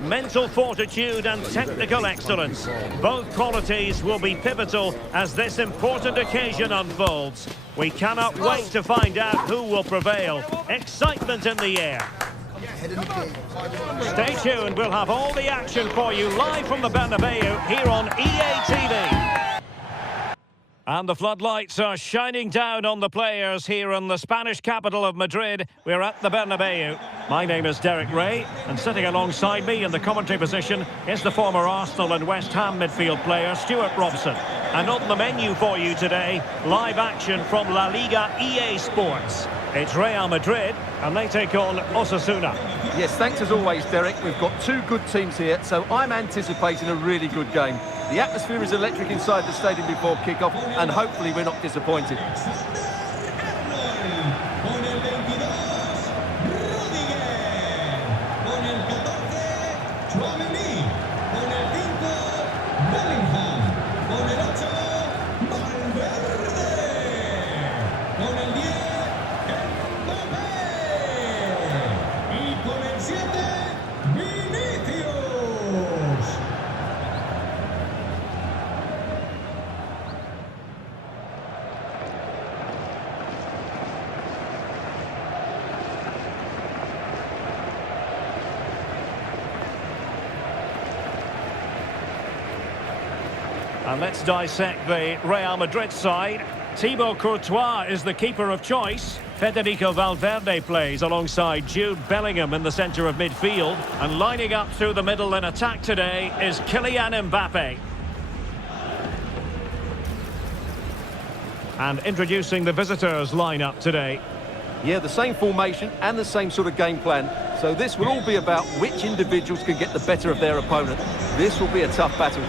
mental fortitude and technical excellence. Both qualities will be pivotal as this important occasion unfolds. We cannot wait to find out who will prevail. Excitement in the air. Stay tuned, we'll have all the action for you live from the Bernabeu here on EA TV. And the floodlights are shining down on the players here in the Spanish capital of Madrid. We're at the Bernabeu. My name is Derek Ray, and sitting alongside me in the commentary position is the former Arsenal and West Ham midfield player, Stuart Robson. And on the menu for you today, live action from La Liga EA Sports. It's Real Madrid, and they take on Osasuna. Yes, thanks as always, Derek. We've got two good teams here, so I'm anticipating a really good game. The atmosphere is electric inside the stadium before kick-off, and hopefully we're not disappointed. And let's dissect the Real Madrid side. Thibaut Courtois is the keeper of choice. Federico Valverde plays alongside Jude Bellingham in the centre of midfield. And lining up through the middle in attack today is Kylian Mbappe. And introducing the visitors lineup today. Yeah, the same formation and the same sort of game plan. So this will all be about which individuals can get the better of their opponent. This will be a tough battle.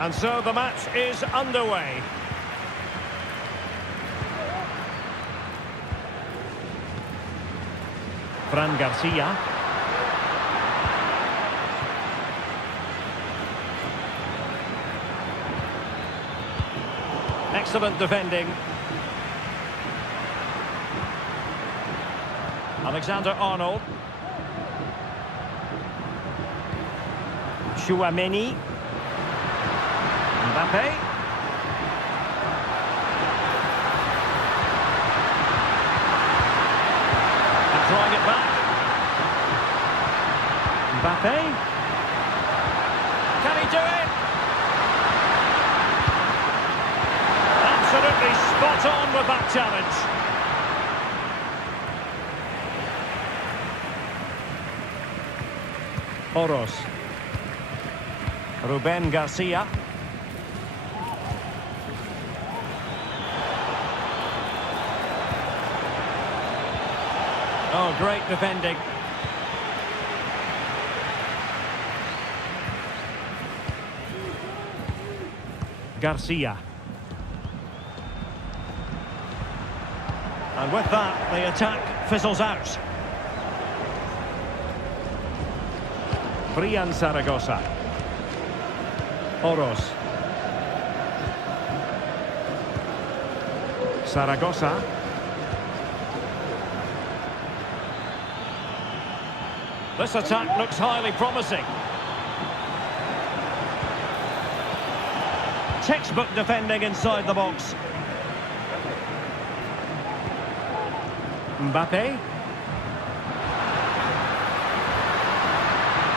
And so the match is underway. Fran Garcia. Excellent defending. Alexander Arnold. Chouameni. Mbappe. And drawing it back. Mbappe. Can he do it? Absolutely spot on with that challenge. Oros. Ruben Garcia. Oh, great defending. Garcia. And with that, the attack fizzles out. Brian Zaragoza. Oros. Zaragoza. This attack looks highly promising. Textbook defending inside the box. Mbappe.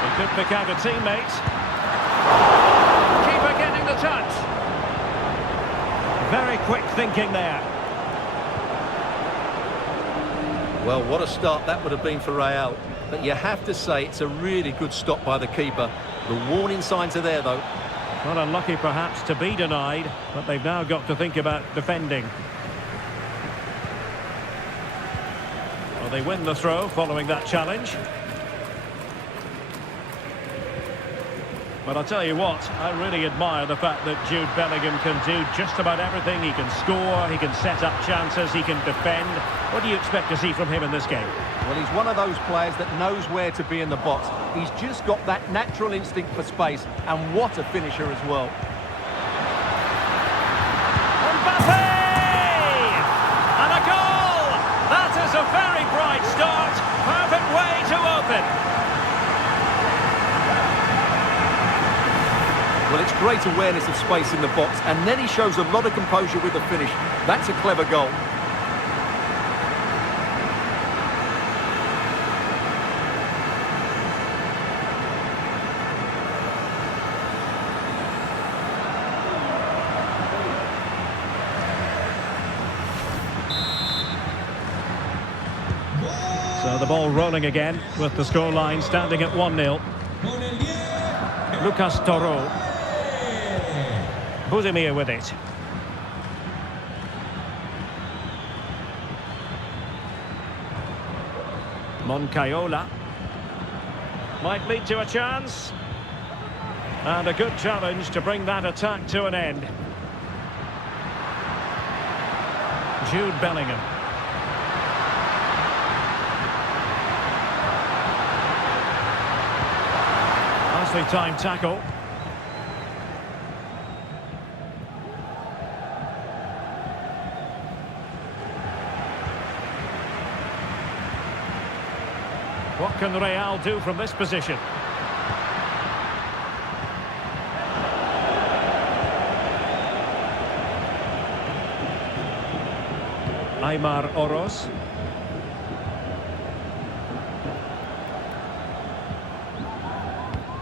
He could pick out a teammate. Keeper getting the touch. Very quick thinking there. Well, what a start that would have been for Raul. But you have to say it's a really good stop by the keeper. The warning signs are there, though. Not unlucky, perhaps, to be denied, but they've now got to think about defending. Well, they win the throw following that challenge. But I'll tell you what, I really admire the fact that Jude Bellingham can do just about everything. He can score, he can set up chances, he can defend. What do you expect to see from him in this game? Well, he's one of those players that knows where to be in the box. He's just got that natural instinct for space, and what a finisher as well. Mbappe! And a goal! That is a very bright start. Perfect way to open. Well, it's great awareness of space in the box, and then he shows a lot of composure with the finish. That's a clever goal. So the ball rolling again with the scoreline standing at 1-0. Lucas Toro. Budimir with it. Moncayola. Might lead to a chance. And a good challenge to bring that attack to an end. Jude Bellingham. Nicely timed tackle. What can Real do from this position? Aimar Oros.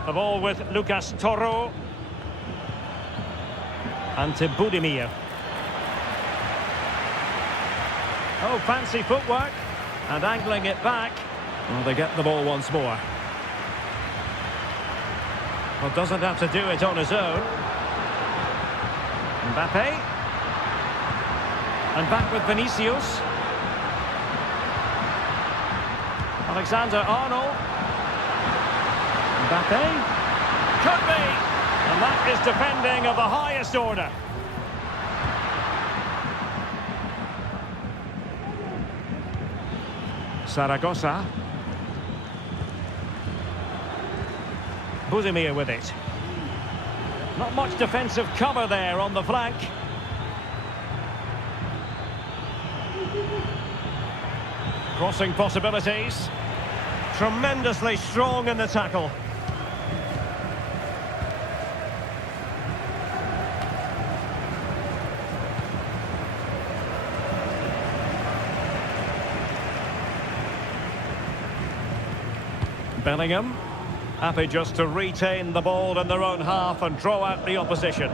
The ball with Lucas Toro. And to Budimir. Oh, fancy footwork. And angling it back. Well, they get the ball once more. Well, doesn't have to do it on his own. Mbappe. And back with Vinicius. Alexander Arnold. Mbappe. Could be. And that is defending of the highest order. Zaragoza. Budimir with it. Not much defensive cover there on the flank. Crossing possibilities. Tremendously strong in the tackle. Bellingham. Happy just to retain the ball in their own half and draw out the opposition.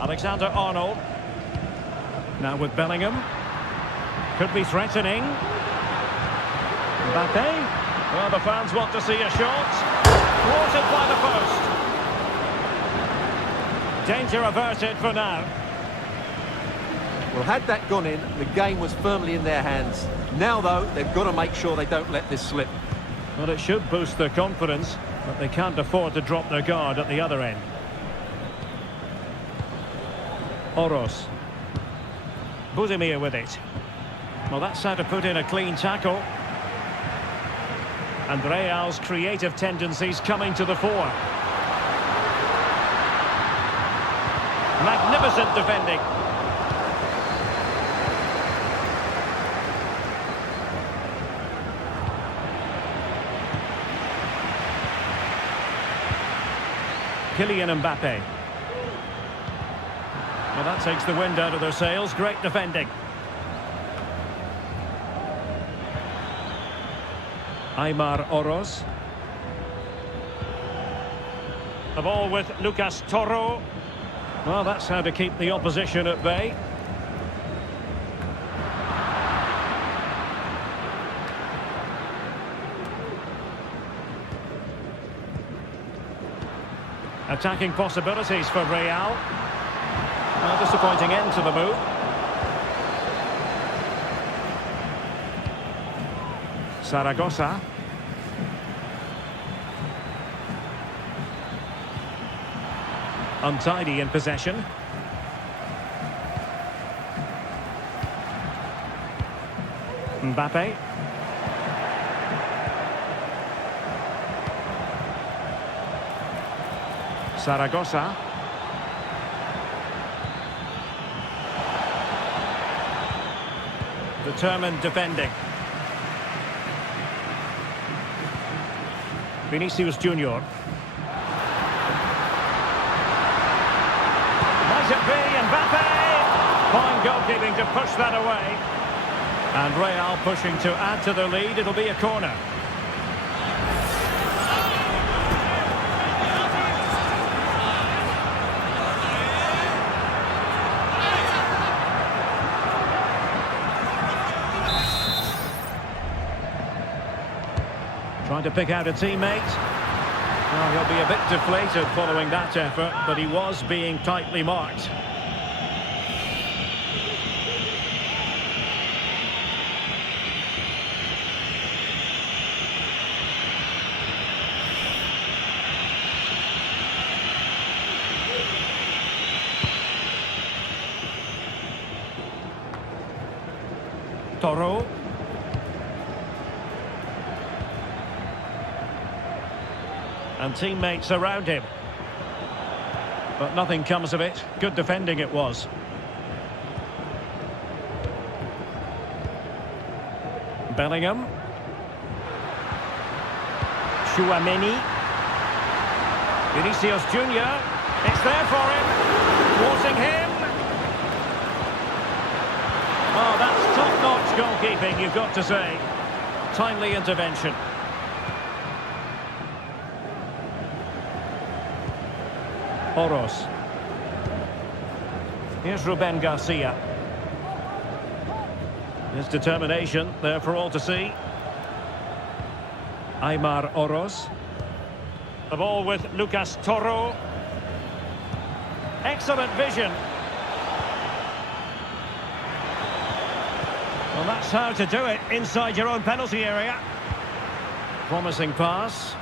Alexander Arnold. Now with Bellingham. Could be threatening. Mbappe. Well, the fans want to see a shot. Thwarted by the post. Danger averted for now. Well, had that gone in, the game was firmly in their hands. Now, though, they've got to make sure they don't let this slip. Well, it should boost their confidence, but they can't afford to drop their guard at the other end. Oros. Budimir with it. Well, that's how to put in a clean tackle. And Real's creative tendencies coming to the fore. Magnificent defending. Kylian Mbappe. Well, that takes the wind out of their sails. Great defending. Aimar Oros. The ball with Lucas Toro. Well, that's how to keep the opposition at bay. Attacking possibilities for Real. A disappointing end to the move. Zaragoza. Untidy in possession. Mbappe. Zaragoza. Determined defending. Vinicius Junior. Might it be Mbappe? Fine goalkeeping to push that away. And Real pushing to add to their lead. It'll be a corner. Trying to pick out a teammate. Well, he'll be a bit deflated following that effort, but he was being tightly marked. Toro. And teammates around him. But nothing comes of it. Good defending it was. Bellingham. Tchouaméni. Vinicius Junior. It's there for him. Thwarting him. Oh, that's top-notch goalkeeping, you've got to say. Timely intervention. Oros. Here's Ruben Garcia. His determination there for all to see. Aimar Oros. The ball with Lucas Toro. Excellent vision. Well, that's how to do it inside your own penalty area. Promising pass.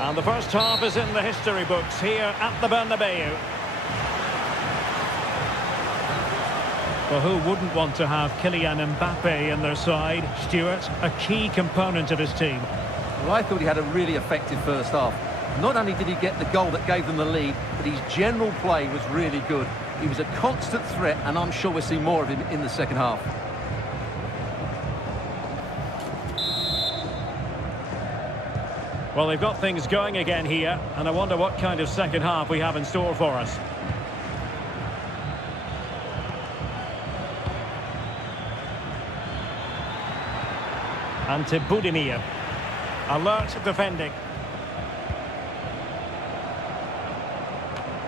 And the first half is in the history books here at the Bernabeu. Well, who wouldn't want to have Kylian Mbappe in their side? Stuart, a key component of his team. Well, I thought he had a really effective first half. Not only did he get the goal that gave them the lead, but his general play was really good. He was a constant threat, and I'm sure we'll see more of him in the second half. Well, they've got things going again here, and I wonder what kind of second half we have in store for us. Ante Budimir. Alert defending.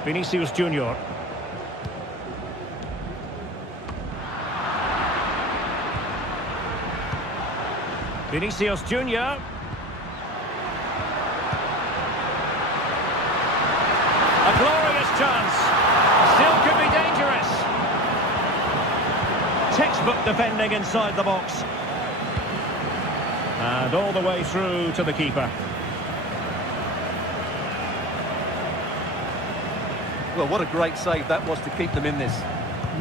Vinicius Junior. Vinicius Junior. A glorious chance. Still could be dangerous. Textbook defending inside the box. And all the way through to the keeper. Well, what a great save that was to keep them in this.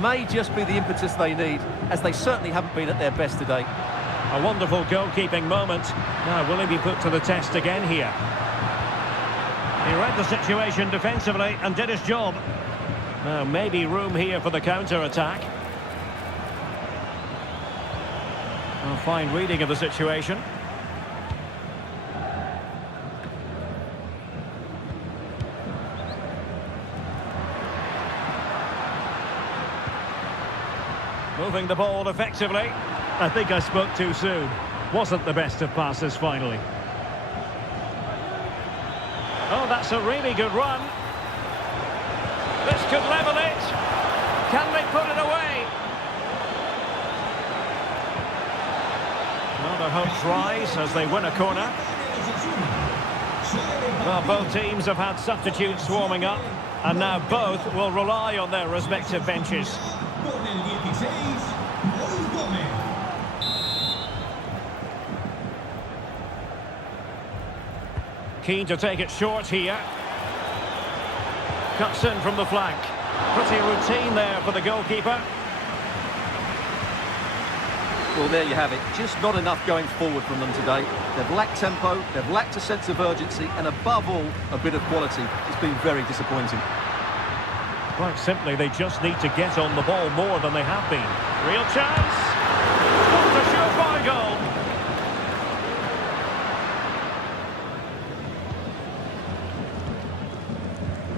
May just be the impetus they need, as they certainly haven't been at their best today. A wonderful goalkeeping moment. Now, will he be put to the test again here? He read the situation defensively and did his job. Now, maybe room here for the counter-attack. A fine reading of the situation. Moving the ball effectively. I think I spoke too soon. Wasn't the best of passes finally. Oh, that's a really good run. This could level it. Can they put it away? Well, their hopes rise as they win a corner. Well, both teams have had substitutes warming up, and now both will rely on their respective benches. keen to take it short here. Cuts in from the flank. Pretty routine there for the goalkeeper. Well, there you have it. Just not enough going forward from them today. They've lacked tempo, they've lacked a sense of urgency, and above all, a bit of quality. It's been very disappointing. Quite simply, they just need to get on the ball more than they have been. Real chance. Not a surefire goal.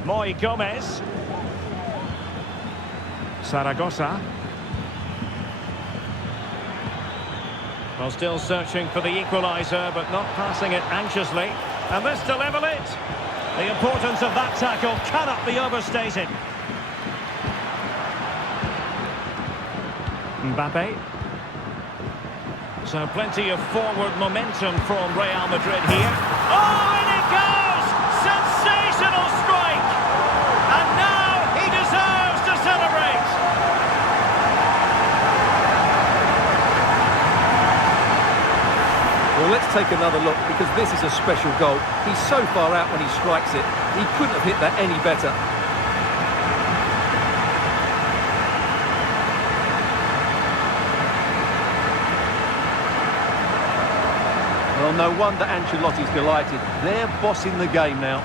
Moy Gomez. Zaragoza. Well, still searching for the equaliser, but not passing it anxiously. And this to level it. The importance of that tackle cannot be overstated. Mbappe. So plenty of forward momentum from Real Madrid here. Oh, and it goes! Sensational strike! And now he deserves to celebrate! Well, let's take another look, because this is a special goal. He's so far out when he strikes it. He couldn't have hit that any better. Well, no wonder Ancelotti's delighted. They're bossing the game now.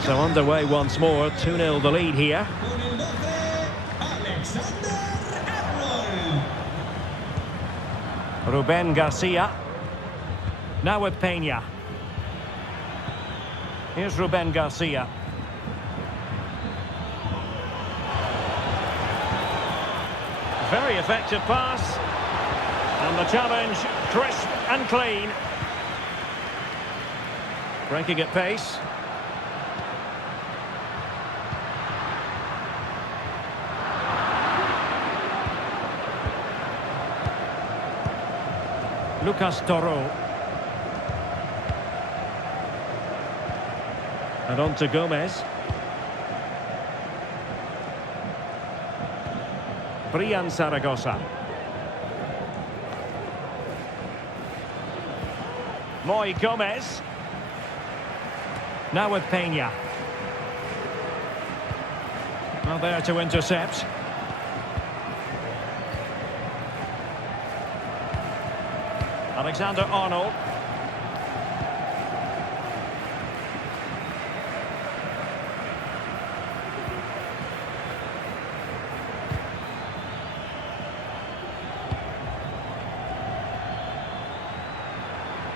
So underway once more, 2-0 the lead here. Ruben Garcia. Now with Peña. Here's Ruben Garcia. Very effective pass. And the challenge, crisp and clean. Breaking at pace. Lucas Toro. And on to Gomez. Brian Zaragoza. Moy Gomez. Now with Peña. Well, there to intercept. Alexander Arnold.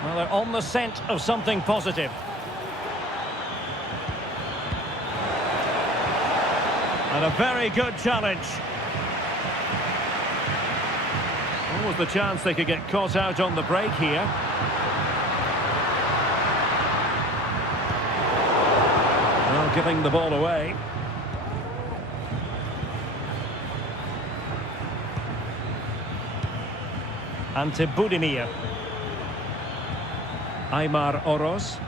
Well, they're on the scent of something positive. And a very good challenge. What was the chance they could get caught out on the break here? Well, giving the ball away. Ante Budimir. Aimar Oroz.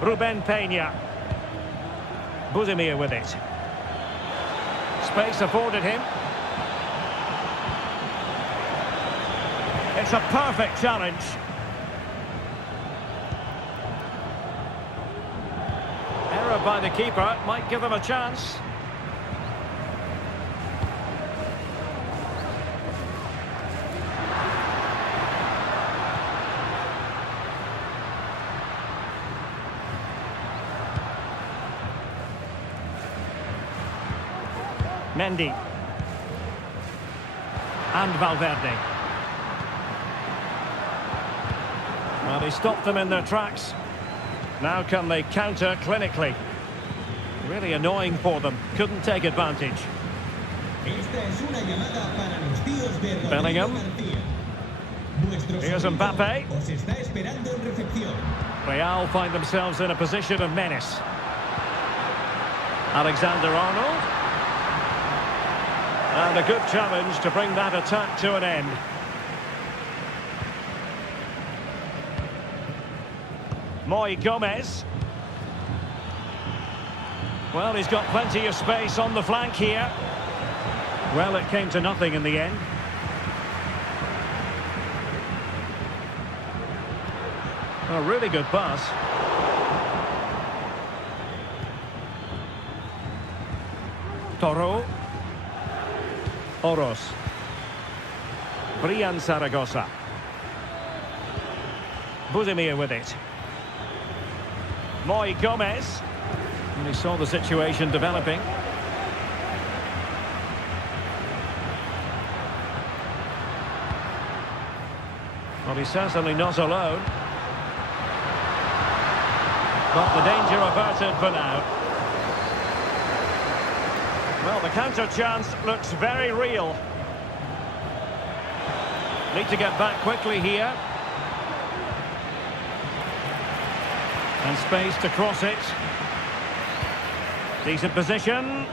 Ruben Peña. Budimir with it. Space afforded him. It's a perfect challenge. Error by the keeper might give them a chance. Mendy. And Valverde. Well, he stopped them in their tracks. Now can they counter clinically? Really annoying for them. Couldn't take advantage. Bellingham. Here's Mbappe. Real find themselves in a position of menace. Alexander Arnold. And a good challenge to bring that attack to an end. Moi Gomez. Well, he's got plenty of space on the flank here. Well, it came to nothing in the end. A really good pass. Toro. Oros. Brian Zaragoza. Budimir with it. Moi Gomez. And he saw the situation developing. Well, he's certainly not alone. But the danger averted for now. Well, the counter chance looks very real. Need to get back quickly here. And space to cross it. Decent position.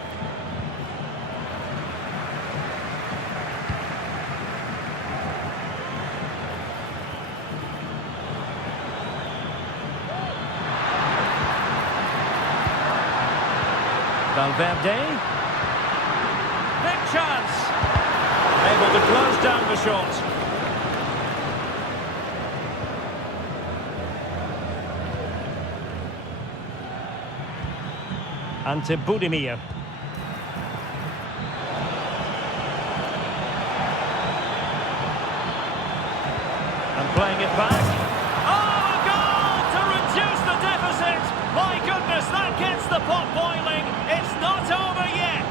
Valverde. Big chance. Able to close down the shot. Ante Budimir. And playing it back. Oh, a goal to reduce the deficit. My goodness, that gets the pot boiling. It's not over yet.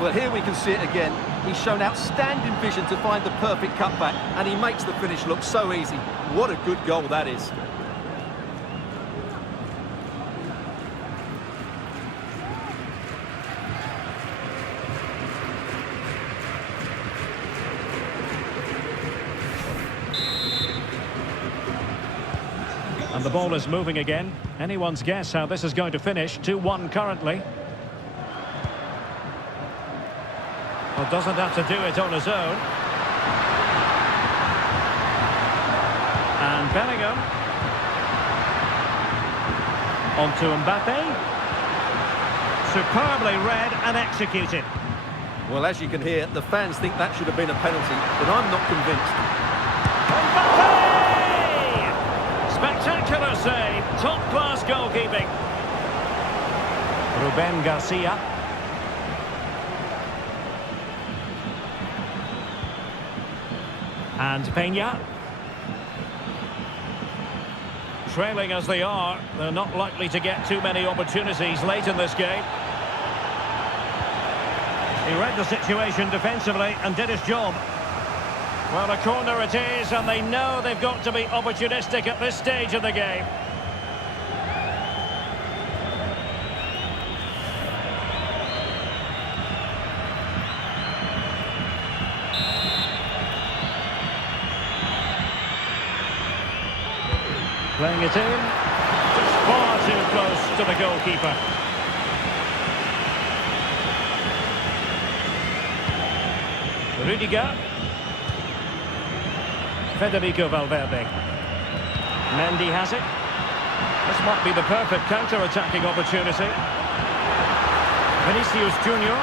Well, here we can see it again. He's shown outstanding vision to find the perfect cutback, and he makes the finish look so easy. What a good goal that is. And the ball is moving again. Anyone's guess how this is going to finish. 2-1 currently. Well, doesn't have to do it on his own. And Bellingham. On to Mbappe. Superbly read and executed. Well, as you can hear, the fans think that should have been a penalty, but I'm not convinced. Mbappe! Spectacular save, top-class goalkeeping. Ruben Garcia. And Peña. Trailing as they are, they're not likely to get too many opportunities late in this game. He read the situation defensively and did his job. Well, a corner it is, and they know they've got to be opportunistic at this stage of the game. Playing it in, just far too close to the goalkeeper. Rudiger. Federico Valverde. Mendy has it. This might be the perfect counter-attacking opportunity. Vinicius Junior.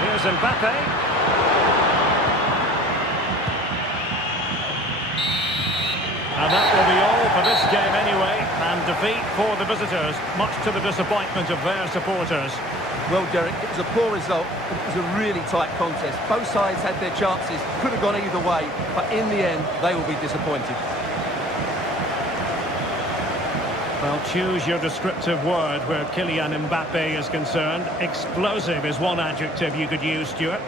Here's Mbappe. And that will be all for this game anyway. And defeat for the visitors, much to the disappointment of their supporters. Well, Derek, it was a poor result, but it was a really tight contest. Both sides had their chances, could have gone either way, but in the end, they will be disappointed. Well, choose your descriptive word where Kylian Mbappe is concerned. Explosive is one adjective you could use, Stuart.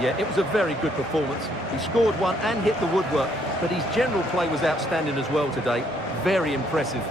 Yeah, it was a very good performance. He scored one and hit the woodwork, but his general play was outstanding as well today. Very impressive.